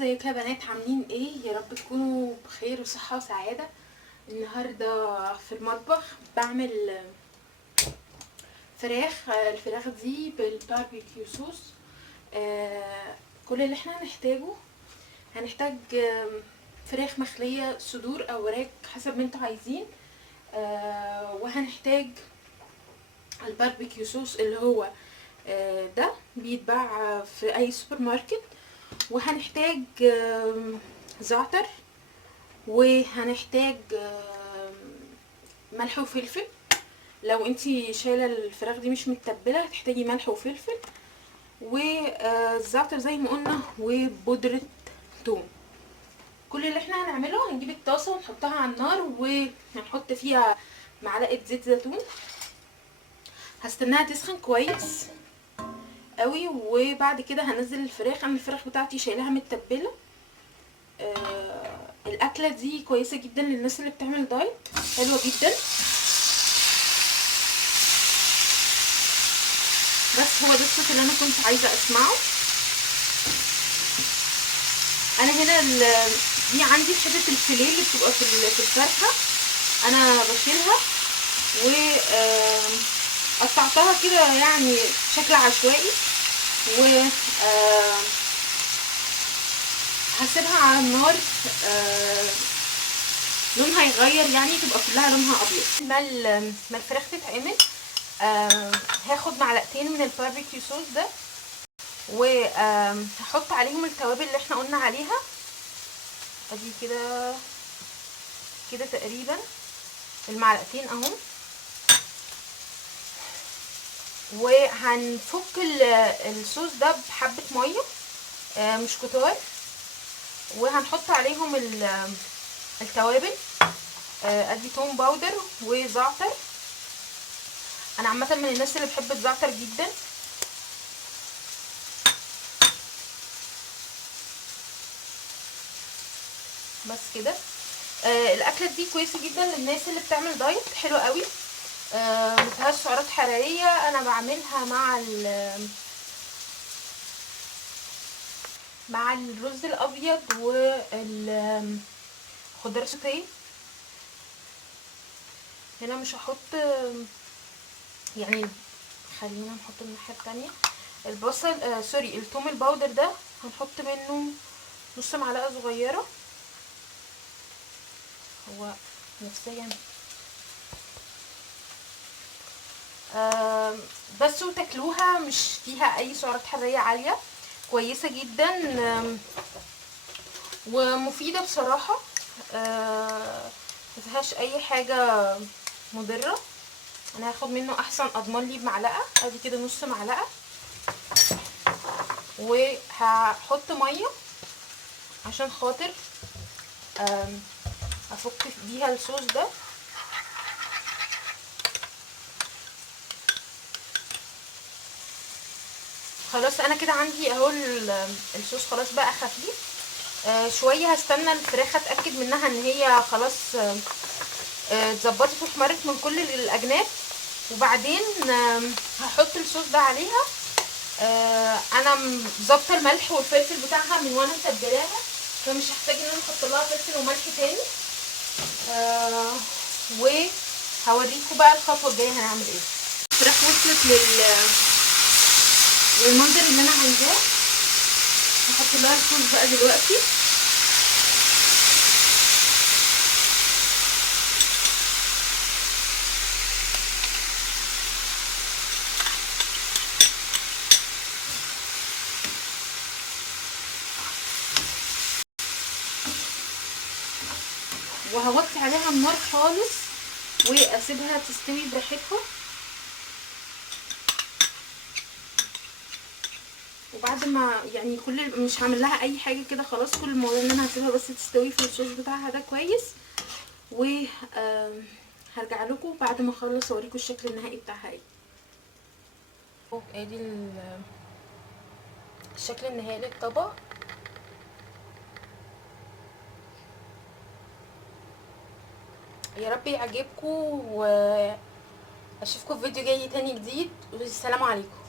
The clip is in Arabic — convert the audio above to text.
ازيكم يا بنات؟ عاملين ايه؟ يا رب تكونوا بخير وصحة وسعادة. النهاردة في المطبخ بعمل فراخ. الفراخ دي بالباربيكيو صوص. كل اللي احنا هنحتاج فراخ مخلية، صدور او وراك حسب ما انتوا عايزين. وهنحتاج الباربيكيو صوص اللي هو ده بيتباع في اي سوبر ماركت. وهنحتاج زعتر، وهنحتاج ملح وفلفل. لو انتي شايله الفراخ دي مش متبله هتحتاجي ملح وفلفل والزعتر زي ما قلنا وبودره ثوم. كل اللي احنا هنعمله هنجيب الطاسه ونحطها على النار وهنحط فيها معلقه زيت زيتون. هستناها تسخن كويس قوي، وبعد كده هنزل الفراخ. انا الفراخ بتاعتي شايلها متبله. الاكله دي كويسه جدا للناس اللي بتعمل دايت، حلوه جدا. بس هو ده الصوت اللي انا كنت عايزه اسمعه. انا هنا دي عندي حته الفيليه اللي بتبقى في الفرخه، انا بشيلها وقطعتها كده يعني بشكل عشوائي، و هسيبها على النار. لونها يغير يعني تبقى كلها لونها ابيض. ما الفراخ تتعمل هاخد معلقتين من الباربيكيو صوص ده وهحط عليهم التوابل اللي احنا قلنا عليها. ادي كده كده تقريبا المعلقتين اهم. وهنفك الصوص ده بحبه ميه مش كتار، وهنحط عليهم التوابل. ادي توم باودر وزعتر. انا عامه من الناس اللي بتحب الزعتر جدا. بس كده. الاكله دي كويسه جدا للناس اللي بتعمل دايت، حلوه قوي. مفيهاش سعرات حراريه. انا بعملها مع الرز الابيض والخضار سوتيه. هنا مش هحط يعني، خلينا نحط الناحيه التانية. البصل سوري الثوم الباودر ده هنحط منه نص معلقه صغيره. هو نفسيا بس وتاكلوها مش فيها اي سعرات حراريه عاليه، كويسه جدا ومفيده بصراحه. مفيهاش اي حاجه مضره. انا هاخد منه احسن اضمن لي بمعلقه. ادي كده نص معلقه، وهحط ميه عشان خاطر افك بيها الصوص ده. خلاص انا كده عندي اهو الصوص خلاص بقى خفيف. شويه هستنى الفراخ اتاكد منها ان هي خلاص اتظبطت واحمرت من كل الاجناب، وبعدين هحط الصوص ده عليها. انا ظابطه الملح والفلفل بتاعها من وانا متبلاها، فمش هحتاج ان انا احط لها فلفل وملح تاني. وهوريكم بقى الخطوه الجايه هنعمل ايه. الفراخ وصلت للمنظر اللي انا عايزاه. هحط لها الصوص بقى دلوقتي. وهوطي عليها النار خالص واسيبها تستوي براحتها. وبعد ما يعني مش هعمل لها اي حاجه كده، خلاص كل الموضوع ان انا هسيبها بس تستوي في الصوص بتاعها ده كويس. و هرجع لكم بعد ما اخلص اوريكم الشكل النهائي بتاعها ايه. ادي الشكل النهائي للطبق. يا رب يعجبكم، واشوفكم في فيديو جاي تاني جديد، والسلام عليكم.